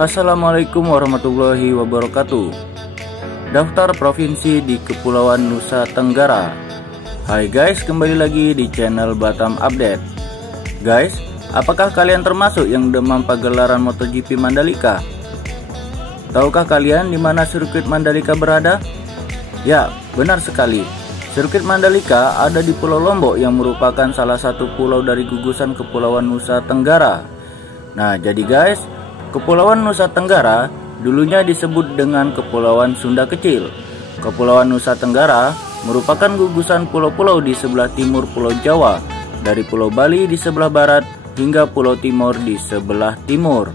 Assalamualaikum warahmatullahi wabarakatuh. Daftar provinsi di Kepulauan Nusa Tenggara. Hai guys, kembali lagi di channel Batam Update. Guys, apakah kalian termasuk yang demam pagelaran MotoGP Mandalika? Tahukah kalian di mana sirkuit Mandalika berada? Ya, benar sekali. Sirkuit Mandalika ada di Pulau Lombok yang merupakan salah satu pulau dari gugusan Kepulauan Nusa Tenggara. Nah, jadi guys, Kepulauan Nusa Tenggara dulunya disebut dengan Kepulauan Sunda Kecil. Kepulauan Nusa Tenggara merupakan gugusan pulau-pulau di sebelah timur Pulau Jawa, dari Pulau Bali di sebelah barat hingga Pulau Timor di sebelah timur.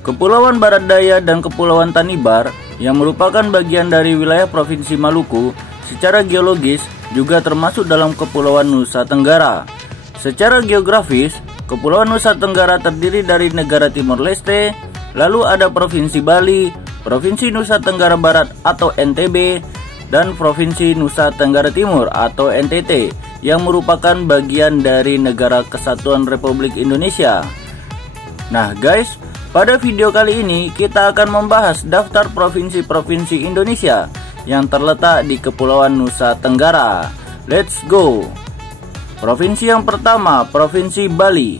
Kepulauan Barat Daya dan Kepulauan Tanimbar yang merupakan bagian dari wilayah Provinsi Maluku secara geologis juga termasuk dalam Kepulauan Nusa Tenggara. Secara geografis, Kepulauan Nusa Tenggara terdiri dari negara Timor Leste, lalu ada Provinsi Bali, Provinsi Nusa Tenggara Barat atau NTB, dan Provinsi Nusa Tenggara Timur atau NTT yang merupakan bagian dari Negara Kesatuan Republik Indonesia. Nah guys, pada video kali ini kita akan membahas daftar provinsi-provinsi Indonesia yang terletak di Kepulauan Nusa Tenggara. Let's go! Provinsi yang pertama, Provinsi Bali.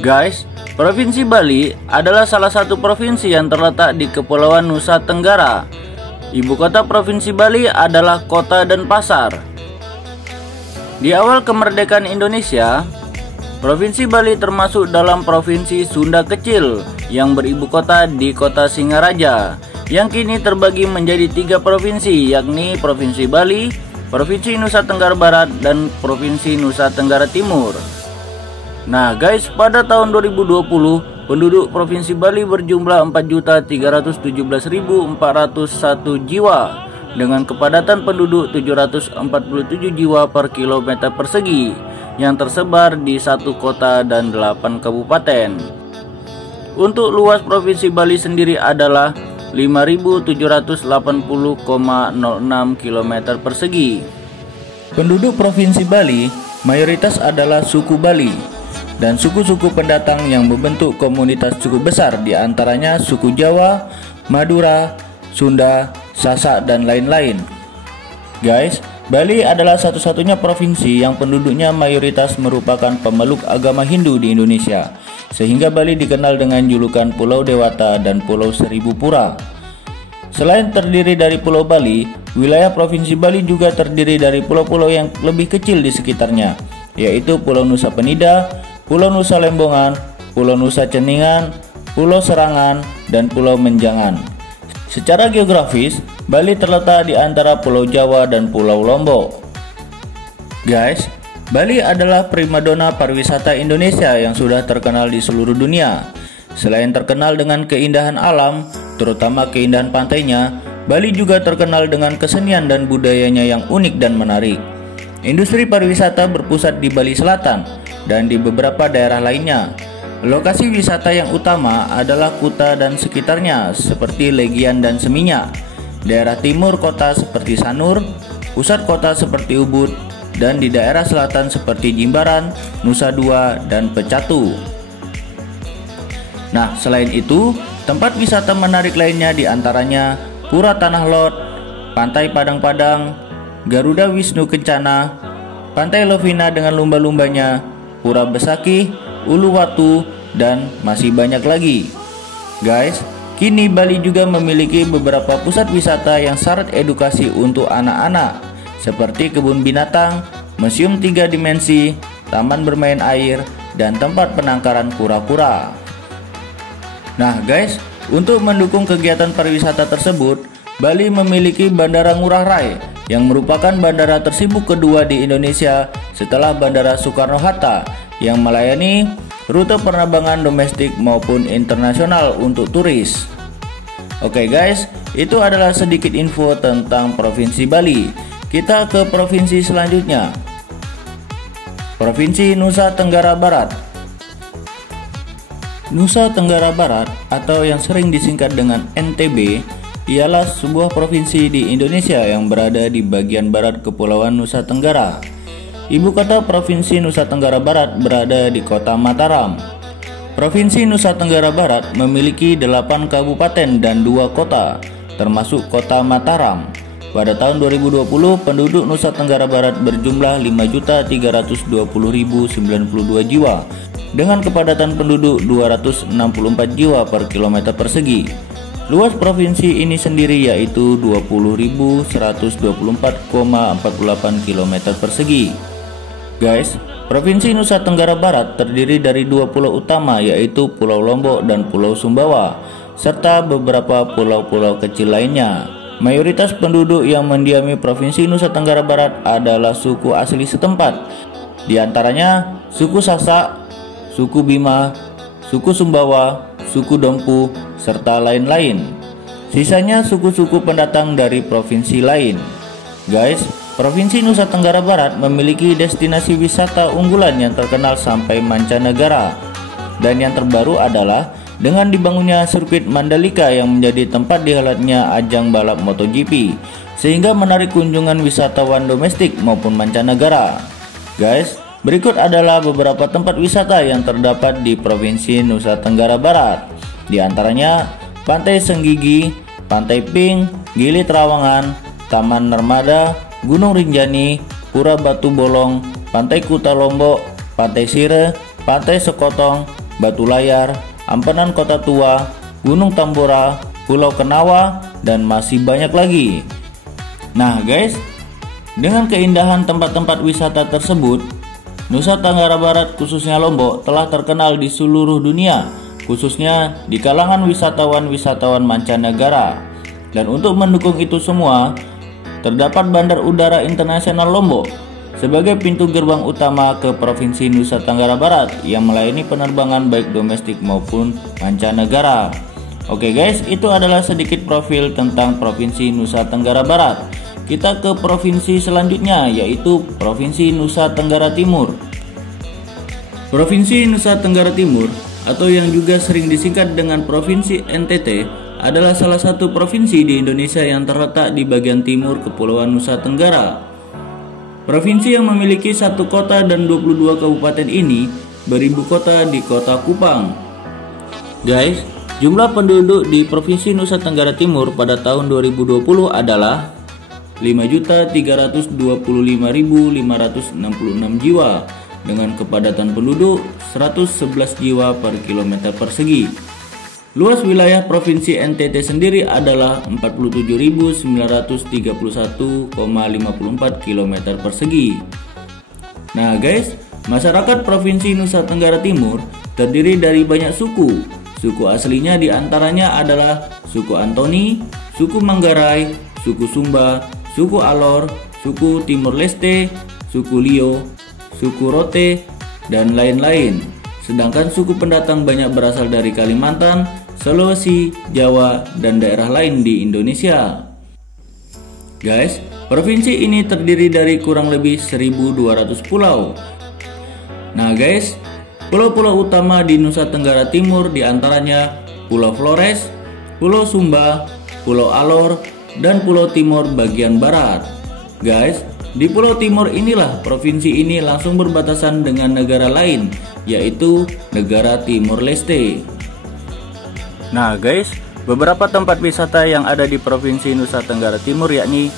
Guys, Provinsi Bali adalah salah satu provinsi yang terletak di Kepulauan Nusa Tenggara. Ibu kota Provinsi Bali adalah Kota Denpasar. Di awal kemerdekaan Indonesia, Provinsi Bali termasuk dalam Provinsi Sunda Kecil yang beribu kota di Kota Singaraja, yang kini terbagi menjadi 3 provinsi, yakni Provinsi Bali, Provinsi Nusa Tenggara Barat, dan Provinsi Nusa Tenggara Timur. Nah guys, pada tahun 2020, penduduk Provinsi Bali berjumlah 4.317.401 jiwa, dengan kepadatan penduduk 747 jiwa per kilometer persegi, yang tersebar di 1 kota dan 8 kabupaten. Untuk luas Provinsi Bali sendiri adalah 5.780,06 km persegi. Penduduk Provinsi Bali mayoritas adalah suku Bali dan suku-suku pendatang yang membentuk komunitas cukup besar, diantaranya suku Jawa, Madura, Sunda, Sasak, dan lain-lain. Guys, Bali adalah satu-satunya provinsi yang penduduknya mayoritas merupakan pemeluk agama Hindu di Indonesia, sehingga Bali dikenal dengan julukan Pulau Dewata dan Pulau Seribu Pura. Selain terdiri dari Pulau Bali, wilayah Provinsi Bali juga terdiri dari pulau-pulau yang lebih kecil di sekitarnya, yaitu Pulau Nusa Penida, Pulau Nusa Lembongan, Pulau Nusa Ceningan, Pulau Serangan, dan Pulau Menjangan. Secara geografis, Bali terletak di antara Pulau Jawa dan Pulau Lombok. Guys, Bali adalah primadona pariwisata Indonesia yang sudah terkenal di seluruh dunia. Selain terkenal dengan keindahan alam, terutama keindahan pantainya, Bali juga terkenal dengan kesenian dan budayanya yang unik dan menarik. Industri pariwisata berpusat di Bali Selatan dan di beberapa daerah lainnya. Lokasi wisata yang utama adalah Kuta dan sekitarnya seperti Legian dan Seminyak, daerah timur kota seperti Sanur, pusat kota seperti Ubud, dan di daerah selatan seperti Jimbaran, Nusa Dua, dan Pecatu. Nah, selain itu, tempat wisata menarik lainnya diantaranya Pura Tanah Lot, Pantai Padang-Padang, Garuda Wisnu Kencana, Pantai Lovina dengan lumba-lumbanya, Pura Besakih, Uluwatu, dan masih banyak lagi. Guys, kini Bali juga memiliki beberapa pusat wisata yang syarat edukasi untuk anak-anak, seperti kebun binatang, museum 3 dimensi, taman bermain air, dan tempat penangkaran kura-kura. Nah guys, untuk mendukung kegiatan pariwisata tersebut, Bali memiliki Bandara Ngurah Rai yang merupakan bandara tersibuk kedua di Indonesia setelah Bandara Soekarno-Hatta yang melayani rute penerbangan domestik maupun internasional untuk turis. Oke guys, itu adalah sedikit info tentang Provinsi Bali. Kita ke provinsi selanjutnya, Provinsi Nusa Tenggara Barat. Nusa Tenggara Barat atau yang sering disingkat dengan NTB ialah sebuah provinsi di Indonesia yang berada di bagian barat Kepulauan Nusa Tenggara. Ibu kota Provinsi Nusa Tenggara Barat berada di kota Mataram. Provinsi Nusa Tenggara Barat memiliki 8 kabupaten dan 2 kota, termasuk kota Mataram. Pada tahun 2020, penduduk Nusa Tenggara Barat berjumlah 5.320.092 jiwa dengan kepadatan penduduk 264 jiwa per kilometer persegi. Luas provinsi ini sendiri yaitu 20.124,48 km persegi. Guys, Provinsi Nusa Tenggara Barat terdiri dari 2 pulau utama yaitu Pulau Lombok dan Pulau Sumbawa, serta beberapa pulau-pulau kecil lainnya. Mayoritas penduduk yang mendiami Provinsi Nusa Tenggara Barat adalah suku asli setempat, di antaranya suku Sasak, suku Bima, suku Sumbawa, suku Dompu, serta lain-lain. Sisanya suku-suku pendatang dari provinsi lain. Guys, Provinsi Nusa Tenggara Barat memiliki destinasi wisata unggulan yang terkenal sampai mancanegara. Dan yang terbaru adalah dengan dibangunnya sirkuit Mandalika yang menjadi tempat dihelatnya ajang balap MotoGP, sehingga menarik kunjungan wisatawan domestik maupun mancanegara. Guys, berikut adalah beberapa tempat wisata yang terdapat di Provinsi Nusa Tenggara Barat. Di antaranya Pantai Senggigi, Pantai Pink, Gili Trawangan, Taman Narmada, Gunung Rinjani, Pura Batu Bolong, Pantai Kuta Lombok, Pantai Sire, Pantai Sekotong, Batu Layar, Ampenan Kota Tua, Gunung Tambora, Pulau Kenawa, dan masih banyak lagi. Nah guys, dengan keindahan tempat-tempat wisata tersebut, Nusa Tenggara Barat khususnya Lombok telah terkenal di seluruh dunia, khususnya di kalangan wisatawan-wisatawan mancanegara. Dan untuk mendukung itu semua, terdapat Bandar Udara Internasional Lombok sebagai pintu gerbang utama ke Provinsi Nusa Tenggara Barat yang melayani penerbangan baik domestik maupun mancanegara. Oke guys, itu adalah sedikit profil tentang Provinsi Nusa Tenggara Barat. Kita ke provinsi selanjutnya, yaitu Provinsi Nusa Tenggara Timur. Provinsi Nusa Tenggara Timur, atau yang juga sering disingkat dengan Provinsi NTT, adalah salah satu provinsi di Indonesia yang terletak di bagian timur Kepulauan Nusa Tenggara. Provinsi yang memiliki 1 kota dan 22 kabupaten ini beribu kota di kota Kupang. Guys, jumlah penduduk di Provinsi Nusa Tenggara Timur pada tahun 2020 adalah 5.325.566 jiwa dengan kepadatan penduduk 111 jiwa per kilometer persegi. Luas wilayah Provinsi NTT sendiri adalah 47.931,54 km persegi. Nah guys, masyarakat Provinsi Nusa Tenggara Timur terdiri dari banyak suku. Suku aslinya diantaranya adalah suku Antoni, suku Manggarai, suku Sumba, suku Alor, suku Timur Leste, suku Lio, suku Rote, dan lain-lain. Sedangkan suku pendatang banyak berasal dari Kalimantan, Sulawesi, Jawa, dan daerah lain di Indonesia. Guys, provinsi ini terdiri dari kurang lebih 1.200 pulau. Nah guys, pulau-pulau utama di Nusa Tenggara Timur diantaranya Pulau Flores, Pulau Sumba, Pulau Alor, dan Pulau Timur bagian barat. Guys, di Pulau Timur inilah provinsi ini langsung berbatasan dengan negara lain, yaitu negara Timur Leste. Nah guys, beberapa tempat wisata yang ada di Provinsi Nusa Tenggara Timur yakni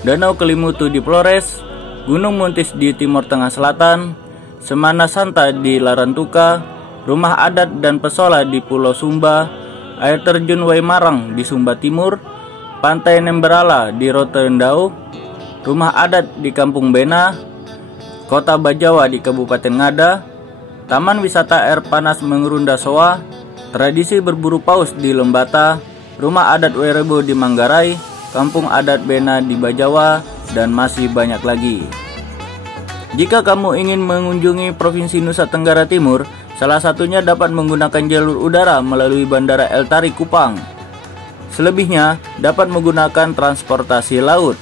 Danau Kelimutu di Flores, Gunung Muntis di Timur Tengah Selatan, Semana Santa di Larantuka, Rumah Adat dan Pesola di Pulau Sumba, Air Terjun Waimarang di Sumba Timur, Pantai Nemberala di Rotendau, Rumah Adat di Kampung Bena, Kota Bajawa di Kabupaten Ngada, Taman Wisata Air Panas Mengerunda Soa, Tradisi Berburu Paus di Lembata, Rumah Adat Werebo di Manggarai, Kampung Adat Bena di Bajawa, dan masih banyak lagi. Jika kamu ingin mengunjungi Provinsi Nusa Tenggara Timur, salah satunya dapat menggunakan jalur udara melalui Bandara El Tari Kupang. Selebihnya dapat menggunakan transportasi laut.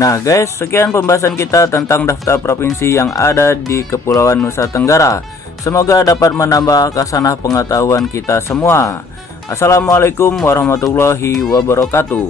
Nah guys, sekian pembahasan kita tentang daftar provinsi yang ada di Kepulauan Nusa Tenggara. Semoga dapat menambah khasanah pengetahuan kita semua. Assalamualaikum warahmatullahi wabarakatuh.